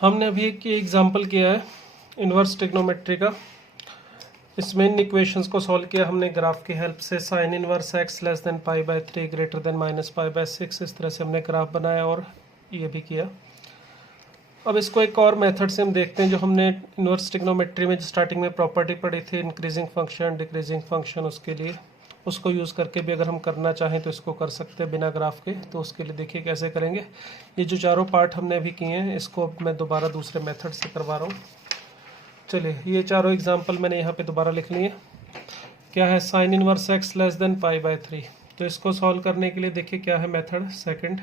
हमने अभी एक एग्जांपल किया है इन्वर्स ट्रिग्नोमेट्री का। इसमें इन इक्वेशंस को सॉल्व किया हमने ग्राफ की हेल्प से। Sign inverse x less than pi by 3 greater than minus pi by 6, इस तरह से हमने ग्राफ बनाया और ये भी किया। अब इसको एक और मेथड से हम देखते हैं जो हमने इन्वर्स ट्रिग्नोमेट्री में स्टार्टिंग में प्रॉपर्टी पढ़ी थी, इंक्रीजिंग फंक्शन डिक्रीजिंग फंक्शन, उसके लिए उसको यूज़ करके भी अगर हम करना चाहें तो इसको कर सकते हैं बिना ग्राफ के। तो उसके लिए देखिए कैसे करेंगे। ये जो चारों पार्ट हमने अभी किए हैं इसको अब मैं दोबारा दूसरे मेथड से करवा रहा हूँ। चलिए ये चारों एग्जाम्पल मैंने यहाँ पे दोबारा लिख लिए। क्या है, sine inverse x less than pi by 3। तो इसको सॉल्व करने के लिए देखिए क्या है method. Second,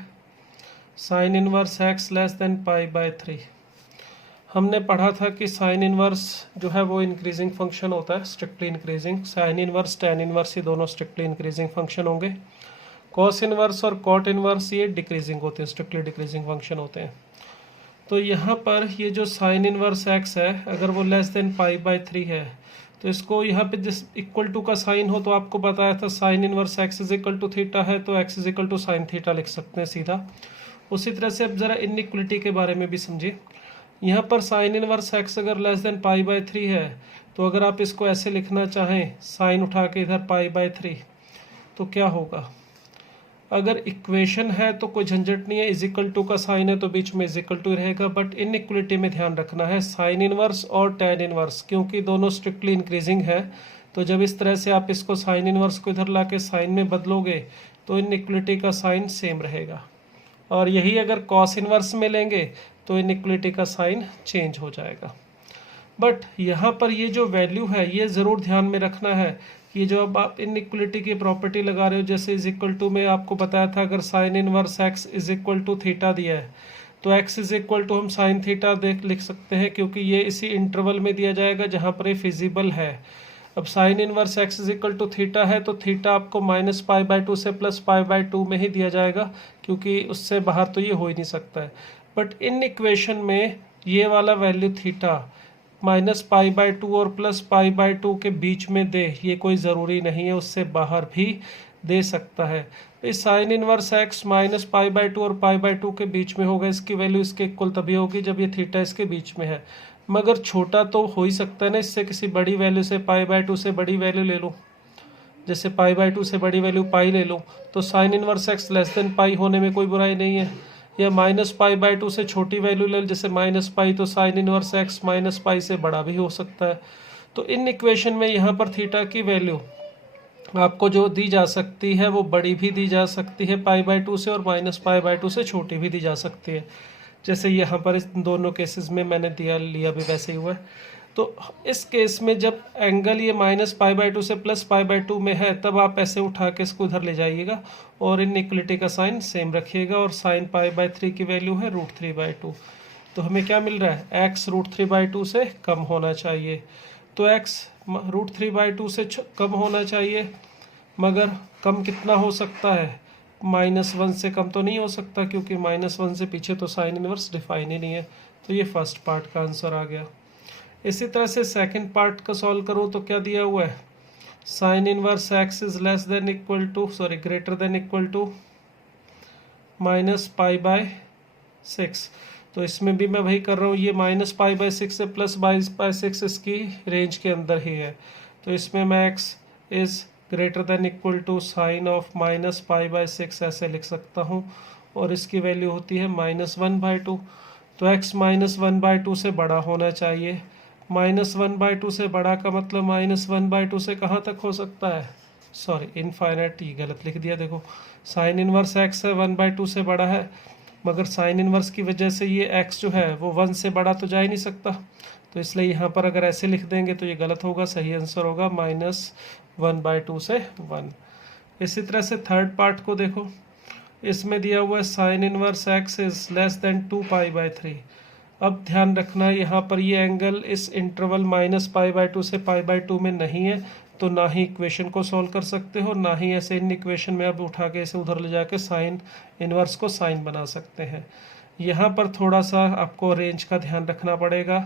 sign inverse x less than pi by 3। हमने पढ़ा था कि साइन इनवर्स जो है वो इंक्रीजिंग फंक्शन होता है, strictly increasing. Sine inverse tan inverse ये दोनों स्ट्रिक्टली इंक्रीजिंग फंक्शन होंगे। कॉस इनवर्स और कॉट इनवर्स ये डिक्रीजिंग होते हैं, स्ट्रिक्टली डिक्रीजिंग फंक्शन होते हैं। तो यहाँ पर ये जो साइन इनवर्स एक्स है अगर वो लेस देन पाई बाय 3 है तो इसको यहाँ पे जिस इक्वल टू का साइन हो तो आपको बताया था sine inverse x is equal to theta है तो x is equal to sine theta लिख सकते हैं सीधा। उसी तरह से अब ज़रा इनइक्वलिटी के बारे में भी समझिए। यहाँ पर साइन इनवर्स एक्स अगर लेस देन पाई बाय 3 है तो अगर आप इसको ऐसे लिखना चाहें साइन उठा के इधर पाई बाय 3 तो क्या होगा। अगर इक्वेशन है तो कोई झंझट नहीं है, इज इक्वल टू का साइन है तो बीच में इज इक्वल टू रहेगा। बट इनइक्वलिटी में ध्यान रखना है साइन इनवर्स और टैन इनवर्स, क्योंकि दोनों स्ट्रिक्टली इंक्रीजिंग है। तो जब इस तरह से आप इसको साइन इनवर्स को इधर ला के साइन में बदलोगे तो इनइक्वलिटी का साइन सेम रहेगा। और यही अगर कॉस इनवर्स में लेंगे तो इनइक्वलिटी का साइन चेंज हो जाएगा। बट यहाँ पर ये जो वैल्यू है ये ज़रूर ध्यान में रखना है कि जो अब आप इनइक्वलिटी की प्रॉपर्टी लगा रहे हो, जैसे इज इक्वल टू में आपको बताया था अगर sine inverse x is equal to theta दिया है तो एक्स इज इक्वल टू हम साइन थीटा लिख सकते हैं, क्योंकि ये इसी इंटरवल में दिया जाएगा जहाँ पर ये फिजिबल है। अब sine inverse x is equal to theta है तो थीटा आपको माइनस पाई बाय 2 से प्लस पाई बाय 2 में ही दिया जाएगा, क्योंकि उससे बाहर तो ये हो ही नहीं सकता है। बट इन इक्वेशन में ये वाला value theta minus pi bye 2 और प्लस पाई बाय 2 के बीच में दे, ये कोई ज़रूरी नहीं है, उससे बाहर भी दे सकता है। इस sign inverse x minus pi bye 2 और पाई बाय 2 के बीच में होगा, इसकी वैल्यू इसके इक्वल तभी होगी जब ये थीटा इसके बीच में है। मगर छोटा तो हो ही सकता है ना, इससे किसी बड़ी वैल्यू से पाई बाय 2 से बड़ी वैल्यू ले लो, जैसे पाई बाय 2 से बड़ी वैल्यू पाई ले लो, तो sine inverse x less than pi होने में कोई बुराई नहीं है। या माइनस पाई बाय 2 से छोटी वैल्यू ले लो, जैसे माइनस पाई, तो sine inverse x minus pi से बड़ा भी हो सकता है। तो इन इक्वेशन में यहाँ पर थीटा की वैल्यू आपको जो दी जा सकती है वो बड़ी भी दी जा सकती है पाई बाय 2 से, और माइनस पाई बाय 2 से छोटी भी दी जा सकती है। जैसे यहाँ पर इस दोनों केसेस में मैंने लिया भी वैसे ही हुआ है। तो इस केस में जब एंगल ये माइनस पाई बाय 2 से प्लस पाई बाय 2 में है तब आप ऐसे उठा के इसको उधर ले जाइएगा और इनइक्वलिटी का साइन सेम रखिएगा। और साइन पाई बाय 3 की वैल्यू है √3/2। तो हमें क्या मिल रहा है, x √3/2 से कम होना चाहिए। तो x √3/2 से कम होना चाहिए, मगर कम कितना हो सकता है, -1 से कम तो नहीं हो सकता, क्योंकि -1 से पीछे तो साइन इनवर्स डिफाइन ही नहीं है। तो ये फर्स्ट पार्ट का आंसर आ गया। इसी तरह से सेकंड पार्ट का सॉल्व करूँ तो क्या दिया हुआ है, sine inverse x is greater than equal to minus pi by 6। तो इसमें भी मैं वही कर रहा हूँ, ये माइनस पाई बाय 6 से प्लस बाई बाय 6 इसकी रेंज के अंदर ही है। तो इसमें मैं x is greater than equal to sine of minus pi by 6 ऐसे लिख सकता हूँ, और इसकी वैल्यू होती है -1/2। तो x -1/2 से बड़ा होना चाहिए। -1/2 से बड़ा का मतलब -1/2 से कहाँ तक हो सकता है, इनफाइनाइट, ये गलत लिख दिया। देखो साइन इनवर्स x है 1/2 से बड़ा है, मगर साइन इनवर्स की वजह से ये x जो है वो 1 से बड़ा तो जा ही नहीं सकता। तो इसलिए यहाँ पर अगर ऐसे लिख देंगे तो ये गलत होगा, सही आंसर होगा -1/2 से 1। इसी तरह से थर्ड पार्ट को देखो, इसमें दिया हुआ है sine inverse x is less than 2π/3। अब ध्यान रखना है यहाँ पर ये एंगल इस इंटरवल -π/2 से π/2 में नहीं है, तो ना ही इक्वेशन को सॉल्व कर सकते हो, ना ही ऐसे इन इक्वेशन में अब उठा के इसे उधर ले जाके साइन इनवर्स को साइन बना सकते हैं। यहाँ पर थोड़ा सा आपको रेंज का ध्यान रखना पड़ेगा।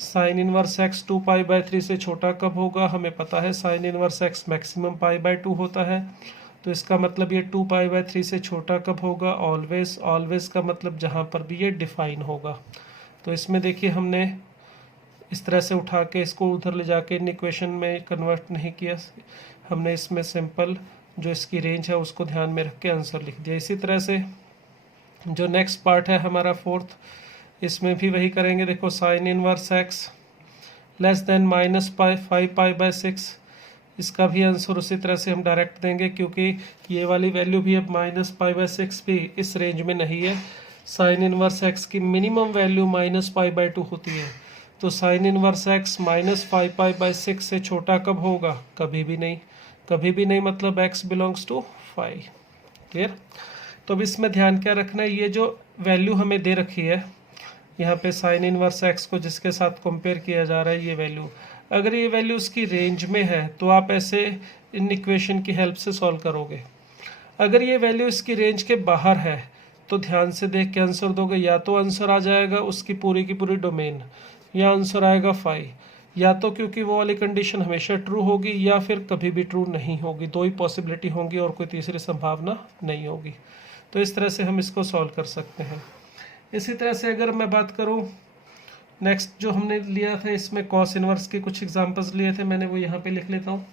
साइन इनवर्स एक्स 2π/3 से छोटा कब होगा, हमें पता है साइन इनवर्स एक्स मैक्सिमम π/2 होता है। तो इसका मतलब ये 2π/3 से छोटा कब होगा, ऑलवेज। ऑलवेज का मतलब जहाँ पर भी ये डिफाइन होगा। तो इसमें देखिए हमने इस तरह से उठा के इसको उधर ले जाके इन इक्वेशन में कन्वर्ट नहीं किया, हमने इसमें सिंपल जो इसकी रेंज है उसको ध्यान में रख के आंसर लिख दिया। इसी तरह से जो नेक्स्ट पार्ट है हमारा फोर्थ, इसमें भी वही करेंगे। देखो sine inverse x less than -5π/6, इसका भी आंसर उसी तरह से हम डायरेक्ट देंगे, क्योंकि ये वाली वैल्यू भी अब -π/6 भी इस रेंज में नहीं है। साइन इनवर्स एक्स की मिनिमम वैल्यू -π/2 होती है, तो साइन इनवर्स एक्स -5π/6 से छोटा कब होगा? कभी भी नहीं। कभी भी नहीं मतलब x बिलोंग्स टू 5। क्लियर? तो अब इसमें ध्यान क्या रखना है, ये जो वैल्यू हमें दे रखी है यहाँ पे साइन इनवर्स एक्स को जिसके साथ कंपेयर किया जा रहा है, ये वैल्यू, अगर ये वैल्यू उसकी रेंज में है तो आप ऐसे इन इक्वेशन की हेल्प से सॉल्व करोगे। अगर ये वैल्यू इसकी रेंज के बाहर है तो ध्यान से देख के आंसर दोगे। या तो आंसर आ जाएगा उसकी पूरी की पूरी डोमेन, या आंसर आएगा 5, या तो क्योंकि वो वाली कंडीशन हमेशा ट्रू होगी या फिर कभी भी ट्रू नहीं होगी। दो ही पॉसिबिलिटी होंगी और कोई तीसरी संभावना नहीं होगी। तो इस तरह से हम इसको सॉल्व कर सकते हैं। इसी तरह से अगर मैं बात करूं नेक्स्ट जो हमने लिया था, इसमें कॉस इनवर्स के कुछ एग्जांपल्स लिए थे, मैंने वो यहाँ पे लिख लेता हूँ।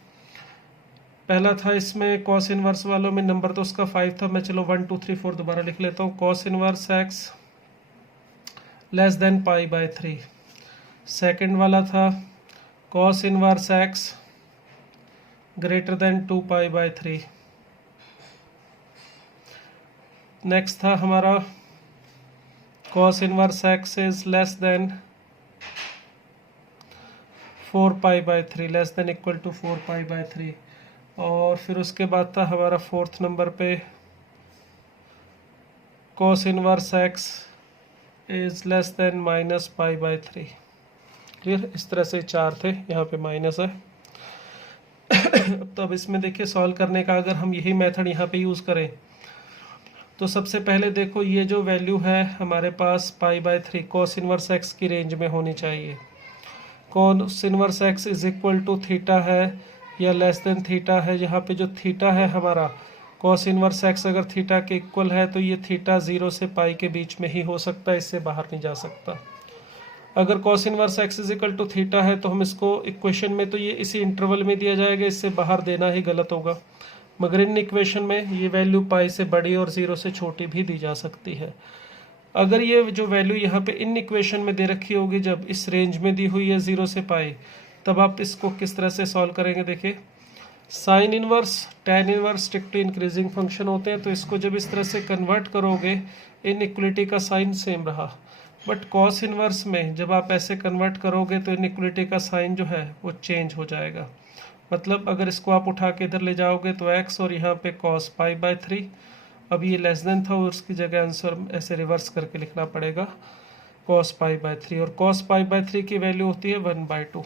पहला था इसमें कॉस इनवर्स वालों में नंबर तो उसका 5 था, मैं चलो 1 2 3 4 दोबारा लिख लेता हूँ। Cos inverse x less than π/3। Second वाला था cos inverse x greater than 2π/3। Next था हमारा cos inverse x is less than 4π/3, less than equal to 4π/3। और फिर उसके बाद था हमारा फोर्थ नंबर पे cos inverse x is less than -π/3। Clear? इस तरह से चार थे, यहाँ पे माइनस है। तो अब इसमें देखिए सॉल्व करने का अगर हम यही मेथड यहाँ पे यूज़ करें तो सबसे पहले देखो ये जो वैल्यू है हमारे पास π/3 cos इनवर्स x की रेंज में होनी चाहिए। cos inverse x is equal to theta है या लेस देन थीटा है। यहाँ पे जो थीटा है हमारा cos इनवर्स x अगर थीटा के इक्वल है तो ये थीटा 0 से पाई के बीच में ही हो सकता है, इससे बाहर नहीं जा सकता। अगर cos inverse x is equal to theta है तो हम इसको इक्वेशन में तो ये इसी इंटरवल में दिया जाएगा, इससे बाहर देना ही गलत होगा। मगर इन इक्वेशन में ये वैल्यू पाई से बड़ी और 0 से छोटी भी दी जा सकती है। अगर ये जो वैल्यू यहाँ पे इन इक्वेशन में दे रखी होगी, जब इस रेंज में दी हुई है 0 से पाई, तब आप इसको किस तरह से सॉल्व करेंगे। देखिए sine inverse tan inverse strictly increasing function होते हैं, तो इसको जब इस तरह से कन्वर्ट करोगे इन इक्वलिटी का साइन सेम रहा, बट कॉस इनवर्स में जब आप ऐसे कन्वर्ट करोगे तो इन इक्वलिटी का साइन जो है वो चेंज हो जाएगा। मतलब अगर इसको आप उठा के इधर ले जाओगे तो x और यहाँ पे cos π/3, अब ये लेस देन था और उसकी जगह आंसर ऐसे रिवर्स करके लिखना पड़ेगा cos π/3, और cos π/3 की वैल्यू होती है 1/2।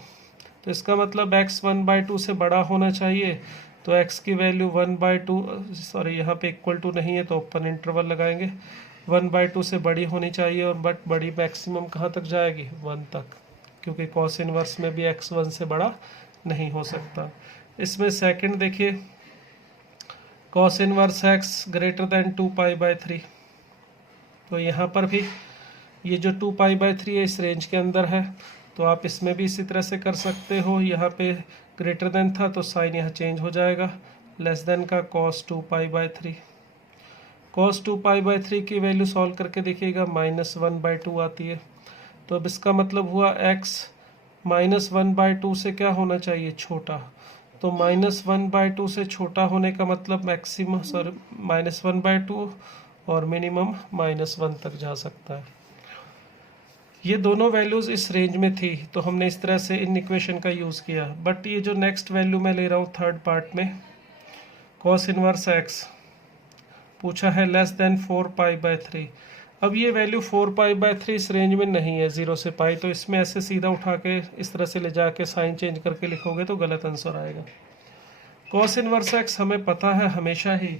तो इसका मतलब x 1/2 से बड़ा होना चाहिए, तो x की वैल्यू 1/2, सॉरी यहाँ पे इक्वल टू नहीं है तो ओपन इंटरवल लगाएंगे, 1/2 से बड़ी होनी चाहिए। और बट बड़ी मैक्सिमम कहाँ तक जाएगी? 1 तक, क्योंकि cos इनवर्स में भी x 1 से बड़ा नहीं हो सकता। इसमें सेकंड देखिए cos inverse x greater than 2π/3, तो यहाँ पर भी ये जो 2π/3 है इस रेंज के अंदर है, तो आप इसमें भी इसी तरह से कर सकते हो। यहाँ पे ग्रेटर देन था तो साइन यहाँ चेंज हो जाएगा, लेस देन का cos 2π/3। cos 2π/3 की वैल्यू सॉल्व करके देखिएगा -1/2 आती है। तो अब इसका मतलब हुआ x -1/2 से क्या होना चाहिए? छोटा। तो -1/2 से छोटा होने का मतलब मैक्सिमम -1/2 और मिनिमम -1 तक जा सकता है। ये दोनों वैल्यूज इस रेंज में थी, तो हमने इस तरह से इन इक्वेशन का यूज़ किया। बट ये जो नेक्स्ट वैल्यू मैं ले रहा हूँ थर्ड पार्ट में, cos इनवर्स x पूछा है लेस देन 4π/3। अब ये वैल्यू 4π/3 इस रेंज में नहीं है 0 से पाई, तो इसमें ऐसे सीधा उठा के इस तरह से ले जाके साइन चेंज करके लिखोगे तो गलत आंसर आएगा। cos इनवर्स x हमें पता है हमेशा ही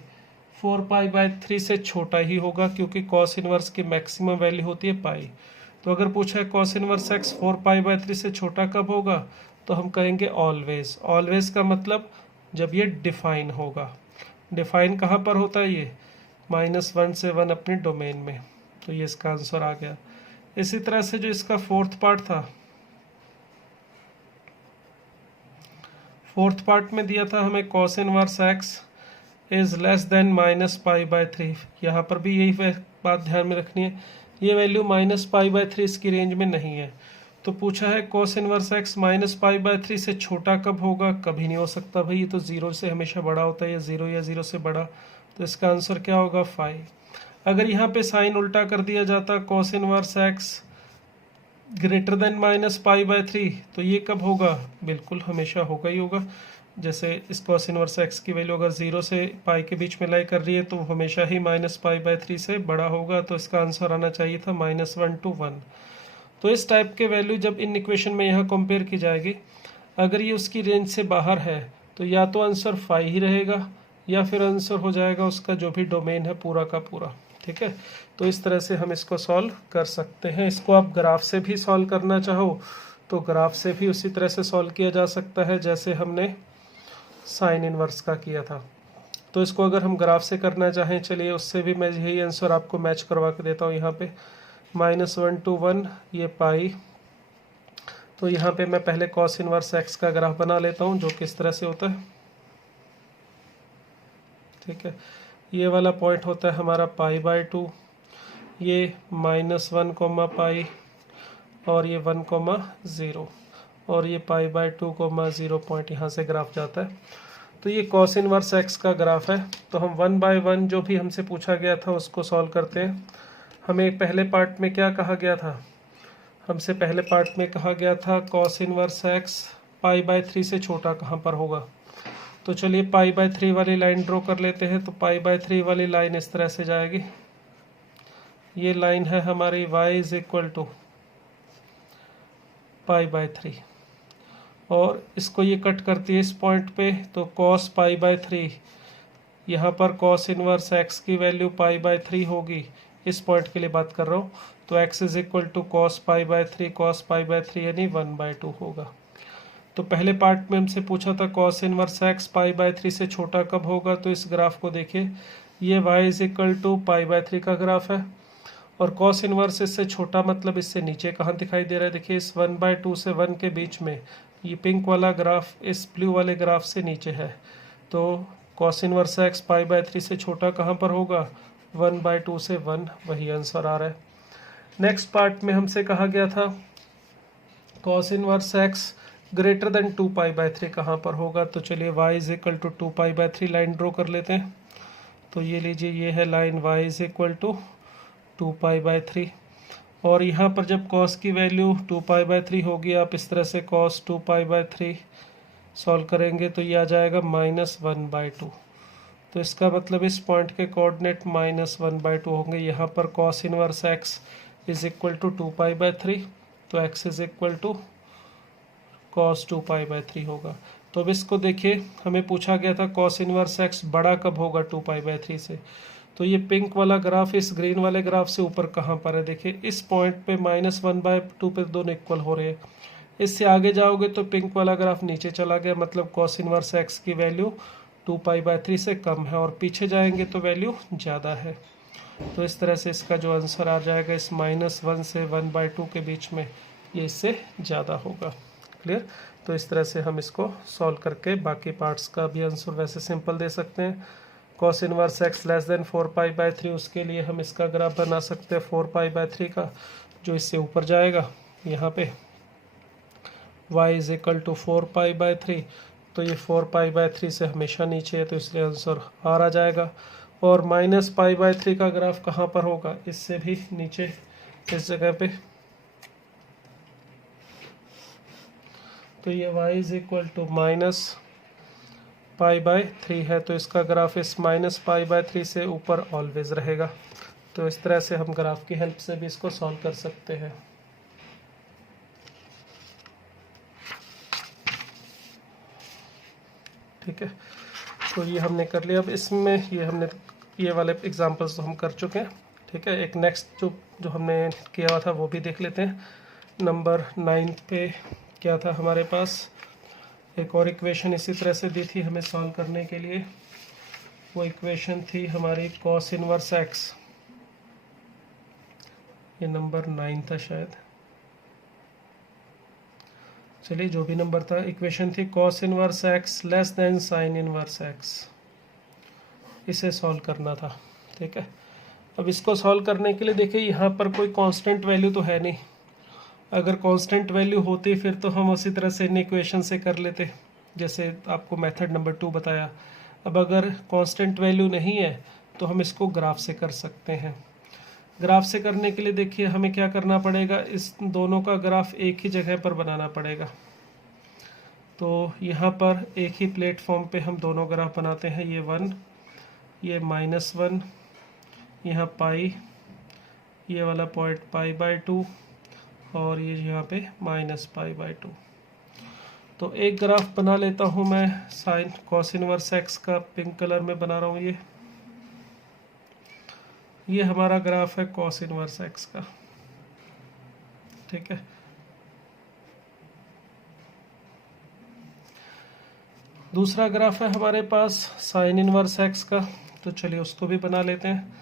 4π/3 से छोटा ही होगा, क्योंकि cos इनवर्स की मैक्सिमम वैल्यू होती है पाई। तो अगर पूछा है cos इनवर्स x 4π/3 से छोटा कब होगा, तो हम कहेंगे ऑलवेज। ऑलवेज का मतलब जब ये डिफाइन होगा। डिफाइन कहाँ पर होता है? ये -1 से 1 अपनी डोमेन में। तो ये इसका आंसर आ गया। इसी तरह से जो इसका फोर्थ पार्ट था, फोर्थ पार्ट में दिया था हमें cos inverse x is less than -π/3। यहाँ पर भी यही बात ध्यान में रखनी है, ये वैल्यू -π/3 इसकी रेंज में नहीं है। तो पूछा है cos इनवर्स x -π/3 से छोटा कब होगा? कभी नहीं हो सकता भाई, ये तो 0 से हमेशा बड़ा होता है, या 0 से बड़ा। तो इसका आंसर क्या होगा? 5। अगर यहाँ पे साइन उल्टा कर दिया जाता cos inverse x greater than -π/3, तो ये कब होगा? बिल्कुल हमेशा होगा ही होगा। जैसे इस cos इनवर्स x की वैल्यू अगर 0 से पाई के बीच में लाई कर रही है तो हमेशा ही -π/3 से बड़ा होगा। तो इसका आंसर आना चाहिए था -1 to 1। तो इस टाइप के वैल्यू जब इन इक्वेशन में यहाँ कंपेयर की जाएगी, अगर ये उसकी रेंज से बाहर है तो या तो आंसर 5 ही रहेगा, या फिर आंसर हो जाएगा उसका जो भी डोमेन है पूरा का पूरा। ठीक है, तो इस तरह से हम इसको सॉल्व कर सकते हैं। इसको आप ग्राफ से भी सॉल्व करना चाहो तो ग्राफ से भी उसी तरह से सॉल्व किया जा सकता है जैसे हमने साइन इनवर्स का किया था। तो इसको अगर हम ग्राफ से करना चाहें, चलिए उससे भी मैं यही आंसर आपको मैच करवा के देता हूँ। यहाँ पे -1 to 1 ये पाई, तो यहाँ पे मैं पहले cos इनवर्स x का ग्राफ बना लेता हूँ जो किस तरह से होता है। ठीक है, ये वाला पॉइंट होता है हमारा π/2, ये -1, पाई, और ये 1, 0, और ये π/2, 0 पॉइंट यहाँ से ग्राफ जाता है। तो ये cos इनवर्स x का ग्राफ है। तो हम 1 by 1 जो भी हमसे पूछा गया था उसको सॉल्व करते हैं। हमें पहले पार्ट में क्या कहा गया था? हमसे पहले पार्ट में कहा गया था cos इनवर्स x π/3 से छोटा कहाँ पर होगा। तो चलिए π/3 वाली लाइन ड्रॉ कर लेते हैं। तो π/3 वाली लाइन इस तरह से जाएगी। ये लाइन है हमारी y इज इक्वल टू π/3, और इसको ये कट करती है इस पॉइंट पे। तो cos π/3, यहाँ पर cos इनवर्स x की वैल्यू π/3 होगी, इस पॉइंट के लिए बात कर रहा हूँ। तो x is equal to cos π/3 यानी 1/2 होगा। तो पहले पार्ट में हमसे पूछा था cos इनवर्स x π/3 से छोटा कब होगा। तो इस ग्राफ को देखिए, ये y इज इक्वल टू π/3 का ग्राफ है, और cos इनवर्स इससे छोटा मतलब इससे नीचे कहाँ दिखाई दे रहा है? देखिए इस 1/2 से 1 के बीच में, ये पिंक वाला ग्राफ इस ब्लू वाले ग्राफ से नीचे है। तो cos इनवर्स x π/3 से छोटा कहाँ पर होगा? 1/2 से 1, वही आंसर आ रहा है। नेक्स्ट पार्ट में हमसे कहा गया था cos inverse x greater than 2π/3 कहाँ पर होगा। तो चलिए y is equal to 2π/3 line draw कर लेते हैं। तो ये लीजिए, ये है line y is equal to 2π/3, और यहाँ पर जब cos की वैल्यू 2π/3 होगी, आप इस तरह से cos 2π/3 सॉल्व करेंगे तो ये आ जाएगा -1/2। तो इसका मतलब इस पॉइंट के कोऑर्डिनेट -1/2 होंगे। यहाँ पर cos inverse x is equal to 2π/3, तो x is equal to cos 2π/3 होगा। तो अब इसको देखिए, हमें पूछा गया था cos इनवर्स x बड़ा कब होगा 2π/3 से। तो ये पिंक वाला ग्राफ इस ग्रीन वाले ग्राफ से ऊपर कहाँ पर है? देखिए इस पॉइंट पे -1/2 पे दोनों इक्वल हो रहे हैं। इससे आगे जाओगे तो पिंक वाला ग्राफ नीचे चला गया, मतलब cos इनवर्स x की वैल्यू 2π/3 से कम है, और पीछे जाएंगे तो वैल्यू ज़्यादा है। तो इस तरह से इसका जो आंसर आ जाएगा इस -1 से 1/2 के बीच में, ये इससे ज़्यादा होगा। क्लियर? तो इस तरह से हम इसको सॉल्व करके बाकी पार्ट्स का भी आंसर वैसे सिंपल दे सकते हैं। cos inverse x less than 4π/3, उसके लिए हम इसका ग्राफ बना सकते हैं 4π/3 का, जो इससे ऊपर जाएगा। यहाँ पे y इज इक्वल टू 4π/3, तो ये 4π/3 से हमेशा नीचे है, तो इसलिए आंसर R आ जाएगा। और -π/3 का ग्राफ कहाँ पर होगा? इससे भी नीचे इस जगह पे। तो ये y इज इक्वल टू -π/3 है, तो इसका ग्राफ इस -π/3 से ऊपर ऑलवेज रहेगा। तो इस तरह से हम ग्राफ की हेल्प से भी इसको सॉल्व कर सकते हैं। ठीक है, तो ये हमने कर लिया। अब इसमें ये वाले एग्जांपल्स तो हम कर चुके हैं। ठीक है, एक नेक्स्ट जो हमने किया हुआ था वो भी देख लेते हैं। नंबर 9 पे क्या था हमारे पास? एक और इक्वेशन इसी तरह से दी थी हमें सॉल्व करने के लिए। वो इक्वेशन थी हमारी cos इनवर्स x ये नंबर 9 था शायद, चलिए जो भी नंबर था। इक्वेशन थी cos inverse x less then sin inverse x, इसे सॉल्व करना था। ठीक है, अब इसको सॉल्व करने के लिए देखिए यहाँ पर कोई कांस्टेंट वैल्यू तो है नहीं। अगर कांस्टेंट वैल्यू होती फिर तो हम उसी तरह से इन इक्वेशन से कर लेते, जैसे आपको मेथड नंबर 2 बताया। अब अगर कांस्टेंट वैल्यू नहीं है तो हम इसको ग्राफ से कर सकते हैं। ग्राफ से करने के लिए देखिए हमें क्या करना पड़ेगा, इस दोनों का ग्राफ एक ही जगह पर बनाना पड़ेगा। तो यहाँ पर एक ही प्लेटफॉर्म पे हम दोनों ग्राफ बनाते हैं, ये 1, ये -1, यहाँ पाई, ये वाला पॉइंट π/2 और ये यहाँ पे -π/2। तो एक ग्राफ बना लेता हूँ मैं साइन कॉस इनवर्स एक्स का, पिंक कलर में बना रहा हूँ। ये हमारा ग्राफ है कॉस इनवर्स एक्स का। ठीक है, दूसरा ग्राफ है हमारे पास साइन इनवर्स एक्स का, तो चलिए उसको भी बना लेते हैं।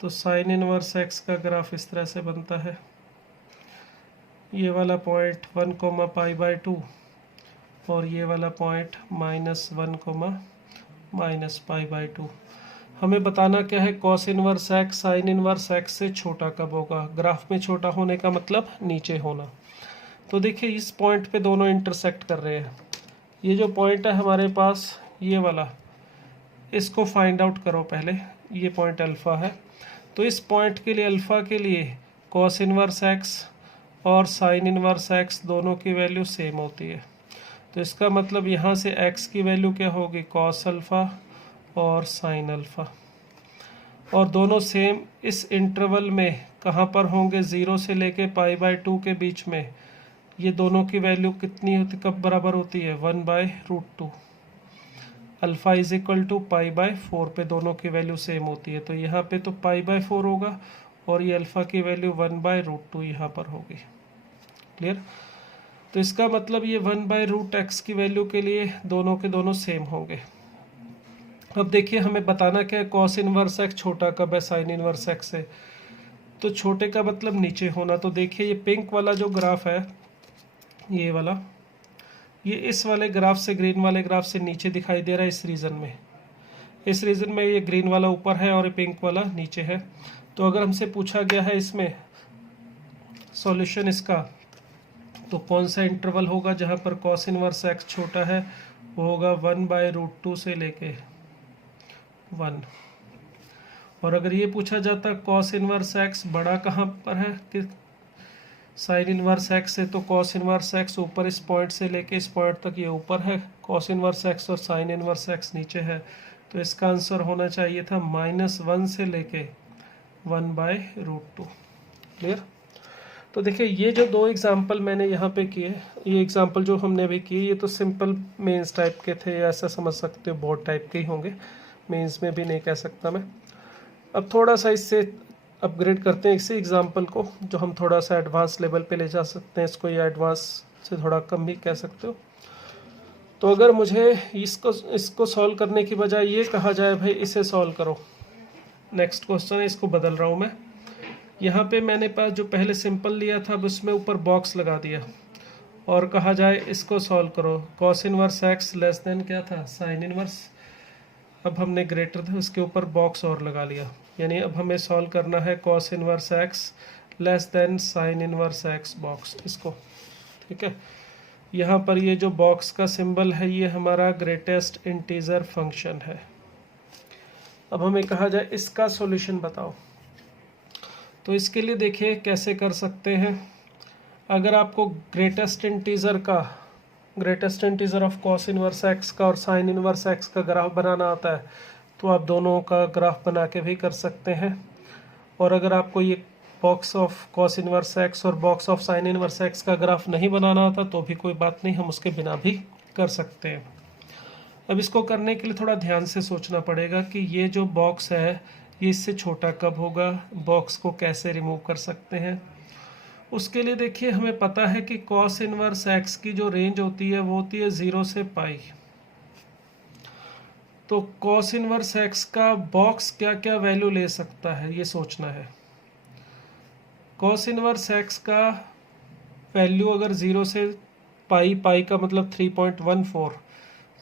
तो साइन इनवर्स एक्स का ग्राफ इस तरह से बनता है, ये वाला पॉइंट 1, π/2 और ये वाला पॉइंट -1, -π/2। हमें बताना क्या है, cos inverse x sign inverse x से छोटा कब होगा। ग्राफ में छोटा होने का मतलब नीचे होना। तो देखिए इस पॉइंट पे दोनों इंटरसेक्ट कर रहे हैं। ये जो पॉइंट है हमारे पास ये वाला, इसको फाइंड आउट करो पहले। ये पॉइंट अल्फ़ा है, तो इस पॉइंट के लिए अल्फ़ा के लिए कॉस इनवर्स एक्स और साइन इनवर्स एक्स दोनों की वैल्यू सेम होती है। तो इसका मतलब यहाँ से x की वैल्यू क्या होगी, कॉस अल्फ़ा और साइन अल्फ़ा, और दोनों सेम इस इंटरवल में कहाँ पर होंगे, 0 से लेके π/2 के बीच में। ये दोनों की वैल्यू कितनी होती, कब बराबर होती है, 1/√2। अल्फ़ा इज इक्वल टू π/4 पे दोनों की वैल्यू सेम होती है। तो यहाँ पे तो π/4 होगा और ये अल्फ़ा की वैल्यू 1/√2 यहाँ पर होगी। क्लियर। तो इसका मतलब ये 1/√x की वैल्यू के लिए दोनों के दोनों सेम होंगे। अब देखिए हमें बताना क्या है, कॉस इनवर्स एक्स छोटा कब है साइन इनवर्स एक्स से। तो छोटे का मतलब नीचे होना। तो देखिए ये पिंक वाला जो ग्राफ है, ये वाला, ये इस वाले ग्राफ से, ग्रीन वाले ग्राफ से नीचे दिखाई दे रहा है इस रीजन में। इस रीजन में ये ग्रीन वाला ऊपर है और पिंक वाला नीचे है। तो अगर हमसे पूछा गया है इसमें सॉल्यूशन इसका, तो कौन सा इंटरवल होगा जहाँ पर कॉस इनवर्स एक्स छोटा है, वो होगा 1/√2 से लेके 1। और अगर ये पूछा जाता कॉस इनवर्स एक्स बड़ा कहाँ पर है कि साइन इनवर्स एक्स से, तो कॉस इनवर्स एक्स ऊपर इस पॉइंट से लेके इस पॉइंट तक ये ऊपर है, कॉस इनवर्स एक्स और साइन इनवर्स एक्स नीचे है। तो इसका आंसर होना चाहिए था -1 से लेके 1/√2। क्लियर। तो देखिए ये जो दो एग्जाम्पल मैंने यहाँ पे किए, ये एग्जाम्पल जो हमने अभी किए, ये तो सिंपल मेंस टाइप के थे, ऐसा समझ सकते हो बोर्ड टाइप के ही होंगे, मेंस में भी नहीं कह सकता मैं। अब थोड़ा सा इससे अपग्रेड करते हैं इसी एग्जाम्पल को, जो हम थोड़ा सा एडवांस लेवल पे ले जा सकते हैं इसको, या एडवांस से थोड़ा कम भी कह सकते हो। तो अगर मुझे इसको सॉल्व करने की बजाय ये कहा जाए भाई इसे सॉल्व करो, नेक्स्ट क्वेश्चन है, इसको बदल रहा हूँ मैं। यहाँ पे मैंने पास जो पहले सिंपल लिया था अब उसमें ऊपर बॉक्स लगा दिया और कहा जाए इसको सॉल्व करो, cos inverse x less then क्या था, साइन इनवर्स। अब हमने ग्रेटर था उसके ऊपर बॉक्स और लगा लिया, यानी अब हमें सॉल्व करना है cos inverse x less then sign inverse x box, इसको। ठीक है, यहाँ पर ये जो बॉक्स का सिंबल है ये हमारा ग्रेटेस्ट इंटीजर फंक्शन है। अब हमें कहा जाए इसका सॉल्यूशन बताओ, तो इसके लिए देखिए कैसे कर सकते हैं। अगर आपको greatest integer of cos inverse x का और साइन इनवर्स एक्स का ग्राफ बनाना आता है तो आप दोनों का ग्राफ बना के भी कर सकते हैं। और अगर आपको ये box of cos inverse x और box of sine inverse x का ग्राफ नहीं बनाना आता तो भी कोई बात नहीं, हम उसके बिना भी कर सकते हैं। अब इसको करने के लिए थोड़ा ध्यान से सोचना पड़ेगा कि ये जो बॉक्स है ये इससे छोटा कब होगा, बॉक्स को कैसे रिमूव कर सकते हैं। उसके लिए देखिए हमें पता है कि कॉस इनवर्स एक्स की जो रेंज होती है वो होती है 0 से पाई। तो कॉस इनवर्स एक्स का बॉक्स क्या क्या वैल्यू ले सकता है ये सोचना है। कॉस इनवर्स एक्स का वैल्यू अगर 0 से पाई, पाई का मतलब 3.14,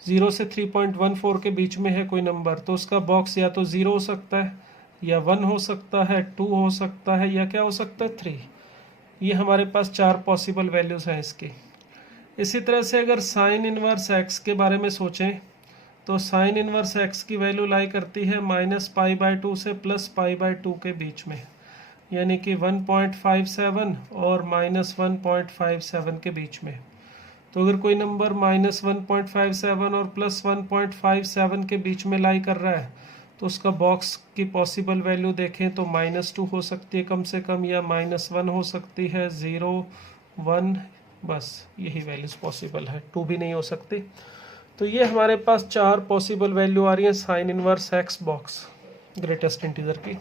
0 से 3.14 के बीच में है कोई नंबर, तो उसका बॉक्स या तो 0 हो सकता है, या 1 हो सकता है, 2 हो सकता है, या क्या हो सकता है 3। ये हमारे पास 4 पॉसिबल वैल्यूज़ हैं इसकी। इसी तरह से अगर साइन इनवर्स एक्स के बारे में सोचें तो साइन इनवर्स एक्स की वैल्यू लाई करती है -π/2 से +π/2 के बीच में, यानी कि 1.57 और -1.57 के बीच में। तो अगर कोई नंबर -1.57 और +1.57 के बीच में लाई कर रहा है तो उसका बॉक्स की पॉसिबल वैल्यू देखें तो -2 हो सकती है कम से कम, या -1 हो सकती है, 0, 1, बस यही वैल्यूज पॉसिबल है, 2 भी नहीं हो सकती। तो ये हमारे पास 4 पॉसिबल वैल्यू आ रही है sine inverse x box greatest integer की।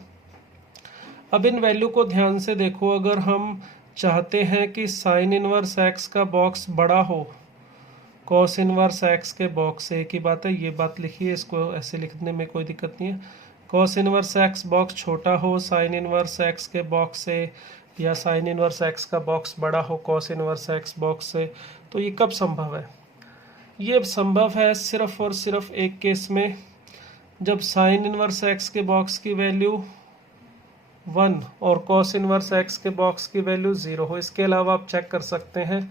अब इन वैल्यू को ध्यान से देखो, अगर हम चाहते हैं कि साइन इनवर्स एक्स का बॉक्स बड़ा हो कॉस इनवर्स एक्स के बॉक्स से, एक ही बात है, ये बात लिखिए, इसको ऐसे लिखने में कोई दिक्कत नहीं है। कॉस इनवर्स एक्स बॉक्स छोटा हो साइन इनवर्स एक्स के बॉक्स से, या साइन इनवर्स एक्स का बॉक्स बड़ा हो कॉस इनवर्स एक्स बॉक्स से, तो ये कब संभव है? ये संभव है सिर्फ और सिर्फ एक केस में, जब साइन इनवर्स एक्स के बॉक्स की वैल्यू 1 और कॉस इनवर्स एक्स के बॉक्स की वैल्यू 0 हो। इसके अलावा आप चेक कर सकते हैं,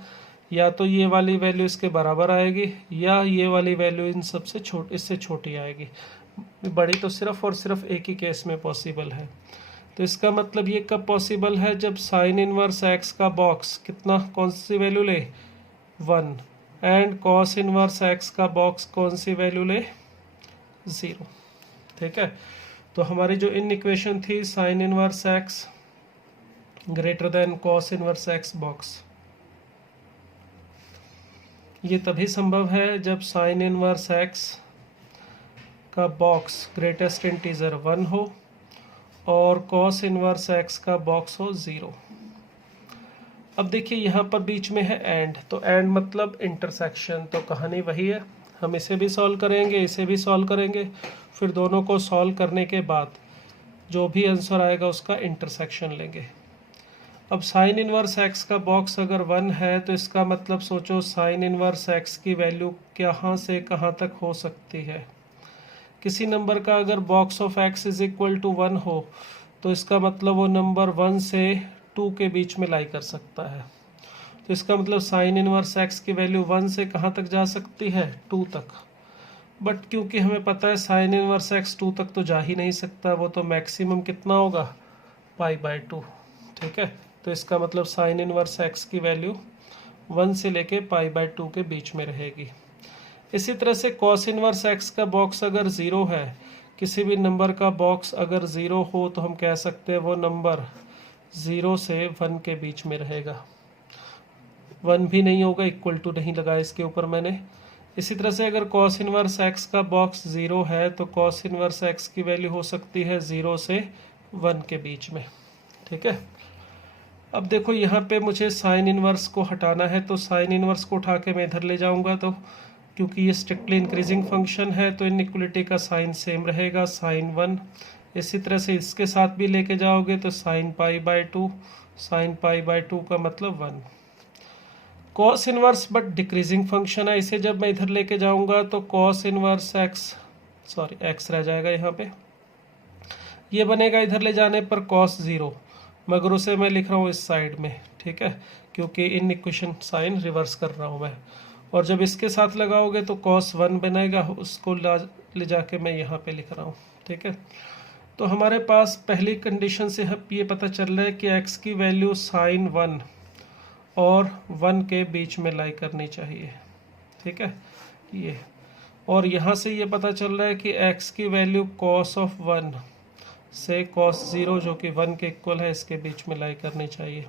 या तो ये वाली वैल्यू इसके बराबर आएगी, या ये वाली वैल्यू इन सबसे इससे छोटी आएगी। बड़ी तो सिर्फ और सिर्फ एक ही केस में पॉसिबल है। तो इसका मतलब ये कब पॉसिबल है? जब साइन इनवर्स एक्स का बॉक्स कितना, कौन सी वैल्यू ले, 1, एंड कॉस इनवर्स एक्स का बॉक्स कौन सी वैल्यू ले, 0। ठीक है, तो हमारी जो इन इक्वेशन थी sign inverse x greater then cos inverse x box, ये तभी संभव है जब साइन इनवर्स एक्स का बॉक्स ग्रेटेस्ट इंटीजर 1 हो और कॉस इनवर्स एक्स का बॉक्स हो 0। अब देखिए यहाँ पर बीच में है एंड, तो एंड मतलब इंटरसेक्शन, तो कहानी वही है, हम इसे भी सॉल्व करेंगे, इसे भी सॉल्व करेंगे, फिर दोनों को सॉल्व करने के बाद जो भी आंसर आएगा उसका इंटरसेक्शन लेंगे। अब साइन इनवर्स एक्स का बॉक्स अगर 1 है तो इसका मतलब सोचो साइन इनवर्स एक्स की वैल्यू कहाँ से कहाँ तक हो सकती है। किसी नंबर का अगर box of x is equal to 1 हो तो इसका मतलब वो नंबर 1 से 2 के बीच में लाई कर सकता है। तो इसका मतलब साइन इनवर्स एक्स की वैल्यू 1 से कहाँ तक जा सकती है, 2 तक। बट क्योंकि हमें पता है साइन इनवर्स एक्स 2 तक तो जा ही नहीं सकता, वो तो मैक्सिमम कितना होगा, π/2। ठीक है, तो इसका मतलब साइन इनवर्स एक्स की वैल्यू 1 से लेके π/2 के बीच में रहेगी। इसी तरह से कॉस इनवर्स एक्स का बॉक्स अगर 0 है, किसी भी नंबर का बॉक्स अगर 0 हो तो हम कह सकते हैं वो नंबर 0 से 1 के बीच में रहेगा। 1 भी नहीं होगा, इक्वल टू नहीं लगाया इसके ऊपर मैंने। इसी तरह से अगर कॉस इनवर्स एक्स का बॉक्स 0 है तो कॉस इनवर्स एक्स की वैल्यू हो सकती है 0 से 1 के बीच में। ठीक है, अब देखो यहाँ पे मुझे साइन इनवर्स को हटाना है, तो साइन इनवर्स को उठा के मैं इधर ले जाऊंगा, तो क्योंकि ये स्ट्रिक्टली इंक्रीजिंग फंक्शन है तो इनइक्वलिटी का साइन सेम रहेगा, साइन 1। इसी तरह से इसके साथ भी लेके जाओगे तो साइन π/2, साइन π/2 का मतलब 1। Cos inverse but decreasing function है, इसे जब मैं इधर लेके जाऊंगा तो कॉस इनवर्स एक्स रह जाएगा यहाँ पे, ये बनेगा इधर ले जाने पर कॉस 0, मगर उसे मैं लिख रहा हूँ इस साइड में। ठीक है, क्योंकि इन इक्वेशन साइन रिवर्स कर रहा हूँ मैं। और जब इसके साथ लगाओगे तो cos 1 बनेगा, उसको ले जाके मैं यहाँ पे लिख रहा हूँ। ठीक है, तो हमारे पास पहली कंडीशन से ये पता चल रहा है कि x की वैल्यू साइन 1 और 1 के बीच में लाई करनी चाहिए। ठीक है, ये, और यहाँ से ये पता चल रहा है कि x की वैल्यू cos ऑफ 1 से cos 0 जो कि 1 के इक्वल है इसके बीच में लाई करनी चाहिए।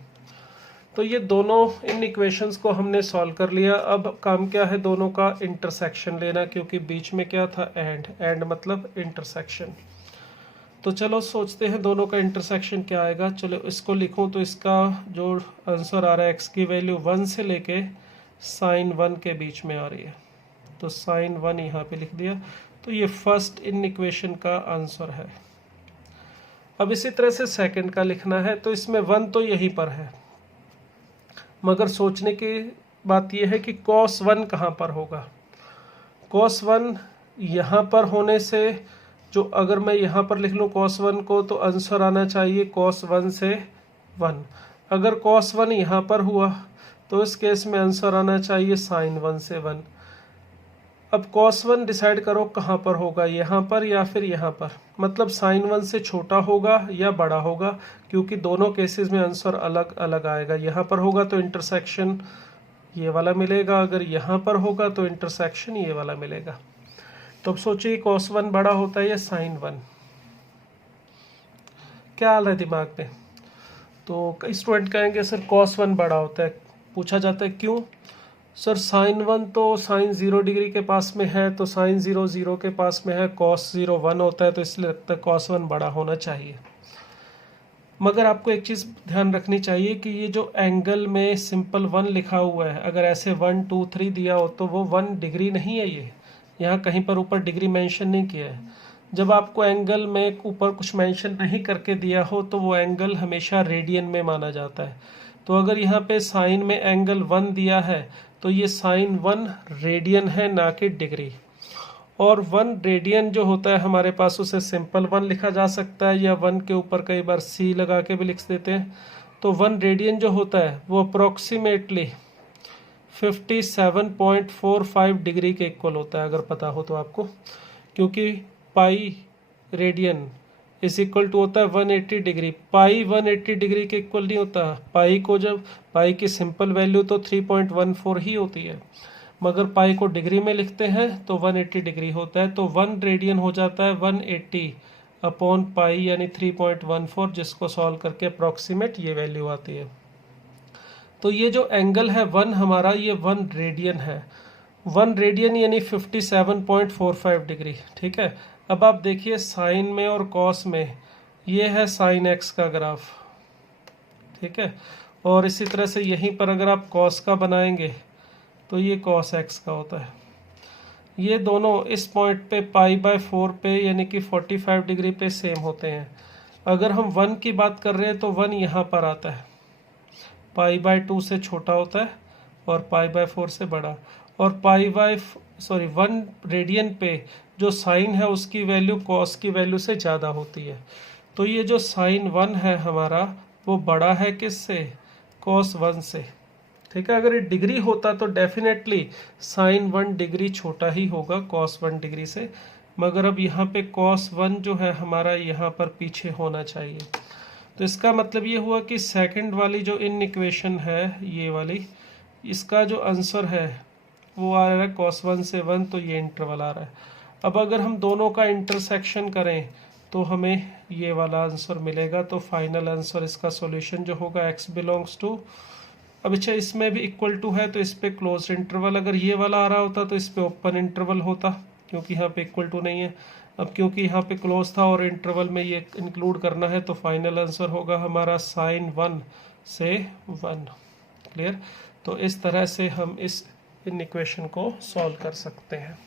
तो ये दोनों इन इक्वेशंस को हमने सॉल्व कर लिया। अब काम क्या है, दोनों का इंटरसेक्शन लेना, क्योंकि बीच में क्या था, एंड मतलब इंटरसेक्शन। तो चलो सोचते हैं दोनों का इंटरसेक्शन क्या आएगा। चलो इसको लिखूं तो इसका जो आंसर आ रहा है x की वैल्यू 1 से लेके साइन 1 के बीच में आ रही है, तो साइन 1 यहाँ पे लिख दिया। तो ये फर्स्ट इन इक्वेशन का आंसर है। अब इसी तरह से सेकंड का लिखना है, तो इसमें 1 तो यहीं पर है, मगर सोचने की बात यह है कि cos 1 कहाँ पर होगा। cos 1 यहाँ पर होने से, जो अगर मैं यहाँ पर लिख लूँ cos 1 को, तो आंसर आना चाहिए cos 1 से 1। अगर cos 1 यहाँ पर हुआ तो इस केस में आंसर आना चाहिए sin 1 से 1। अब cos 1 डिसाइड करो कहाँ पर होगा, यहाँ पर या फिर यहाँ पर, मतलब sin 1 से छोटा होगा या बड़ा होगा, क्योंकि दोनों केसेस में आंसर अलग अलग आएगा। यहाँ पर होगा तो इंटरसेक्शन ये वाला मिलेगा, अगर यहाँ पर होगा तो इंटरसेक्शन ये वाला मिलेगा। तो अब सोचिए cos 1 बड़ा होता है या sin 1, क्या हाल है दिमाग में। तो कई स्टूडेंट कहेंगे सर cos 1 बड़ा होता है, पूछा जाता है क्यों सर। sin 1 तो sin 0 डिग्री के पास में है, तो sin 0 0 के पास में है, cos 0 1 होता है, तो इसलिए लगता है cos 1 बड़ा होना चाहिए। मगर आपको एक चीज़ ध्यान रखनी चाहिए कि ये जो एंगल में सिंपल 1 लिखा हुआ है, अगर ऐसे 1 2 3 दिया हो तो वो 1 डिग्री नहीं है। ये यहाँ कहीं पर ऊपर डिग्री मेंशन नहीं किया है। जब आपको एंगल में ऊपर कुछ मेंशन नहीं करके दिया हो तो वो एंगल हमेशा रेडियन में माना जाता है। तो अगर यहाँ पे साइन में एंगल 1 दिया है तो ये साइन 1 रेडियन है, ना कि डिग्री। और 1 रेडियन जो होता है हमारे पास, उसे सिंपल 1 लिखा जा सकता है, या 1 के ऊपर कई बार c लगा के भी लिख देते हैं। तो 1 रेडियन जो होता है वो अप्रोक्सीमेटली 57.45 डिग्री के इक्वल होता है, अगर पता हो तो आपको, क्योंकि pi radian is equal to होता है 180 डिग्री। पाई 180 डिग्री के इक्वल नहीं होता। पाई को जब पाई की सिंपल वैल्यू तो 3.14 ही होती है, मगर पाई को डिग्री में लिखते हैं तो 180 डिग्री होता है। तो 1 रेडियन हो जाता है 180 अपॉन पाई यानी 3.14, जिसको सॉल्व करके अप्रॉक्सीमेट ये वैल्यू आती है। तो ये जो एंगल है 1 हमारा, ये 1 रेडियन है। 1 रेडियन यानी 57.45 डिग्री, ठीक है। अब आप देखिए साइन में और कॉस में, ये है साइन एक्स का ग्राफ, ठीक है। और इसी तरह से यहीं पर अगर आप कॉस का बनाएंगे तो ये कॉस एक्स का होता है। ये दोनों इस पॉइंट पे π/4 पे यानी कि 45 डिग्री पे सेम होते हैं। अगर हम 1 की बात कर रहे हैं तो 1 यहाँ पर आता है, π/2 से छोटा होता है और π/4 से बड़ा। और 1 रेडियन पे जो साइन है उसकी वैल्यू कॉस की वैल्यू से ज़्यादा होती है। तो ये जो साइन 1 है हमारा वो बड़ा है किससे, कॉस 1 से, ठीक है। अगर ये डिग्री होता तो डेफिनेटली साइन 1 डिग्री छोटा ही होगा कॉस 1 डिग्री से, मगर अब यहाँ पे कॉस 1 जो है हमारा यहाँ पर पीछे होना चाहिए। तो इसका मतलब ये हुआ कि सेकंड वाली जो इन इक्वेशन है ये वाली, इसका जो आंसर है वो आ रहा है cos 1 से 1, तो ये इंटरवल आ रहा है। अब अगर हम दोनों का इंटरसेक्शन करें तो हमें ये वाला आंसर मिलेगा। तो फाइनल आंसर इसका सॉल्यूशन जो होगा x बिलोंग्स टू, अब अच्छा इसमें भी इक्वल टू है तो इस पे क्लोज इंटरवल, अगर ये वाला आ रहा होता तो इस पे ओपन इंटरवल होता, क्योंकि यहाँ पे इक्वल टू नहीं है। अब क्योंकि यहाँ पे क्लोज था और इंटरवल में ये इंक्लूड करना है, तो फाइनल आंसर होगा हमारा साइन 1 से 1। क्लियर। तो इस तरह से हम इन इक्वेशन को सॉल्व कर सकते हैं।